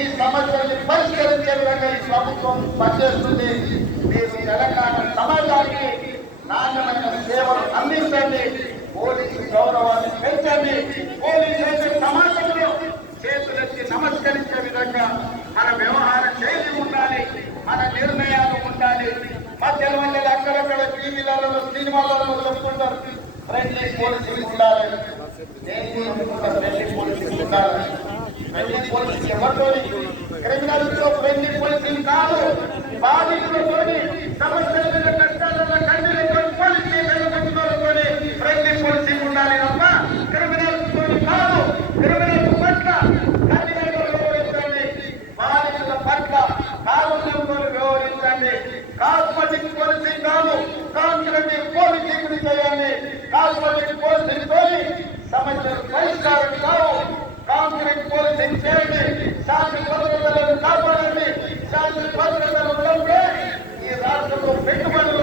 మీ సమస్యల్ని పరిష్కరించే విధంగా ఈ ప్రభుత్వం పనిచేస్తుంది. మీరు తెలంగాణ సమాజానికి నాణ్యమైన సేవలు అందించండి. పోలీసు గౌరవాన్ని పెంచండి. పోలీసు సమాజంలో చేతులెత్తి నమస్కరించే విధంగా మన వ్యవహార శైలి ఉండాలి, మన నిర్ణయాలు ఉండాలి. మధ్యలో అక్కడక్కడ టీవీలలో సినిమాలలో చెప్పుకుంటారు ఫ్రెండ్లీ పోలీసులు ఉండాలి. ఫ్రెండ్లీ పోలీసులు ఉండాలి. ఫ్రెండ్లీ పోలీసులు ఎవరితో క్రిమినల్తో ఫ్రెండ్లీ పోలీసులు కాదు, బాధితులతో సమస్యల మీద కష్టాలలో కంటితో పోలీసు ఫ్రెండ్లీ పోలీసులు ఉండాలి తప్ప క్రిమినల్తో కాదు. క్రిమినల్ పట్ల కఠినంగా వ్యవహరించండి, బాధితుల పట్ల కారుణ్యంతో వ్యవహరించండి. కాస్మెటిక్ పోలీసింగ్ కాదు, కాంక్రీట్ పోలీసింగ్ చేయండి. కాస్మెటిక్ పోలీసింగ్ తోని సమస్యలు పరిష్కారం కావు. కాంక్రీట్ పోలీసింగ్ చేయండి. శాంతి భద్రతలను కాపాడండి. శాంతి భద్రతలు ఉంటే ఈ రాష్ట్రంలో పెట్టుబడులు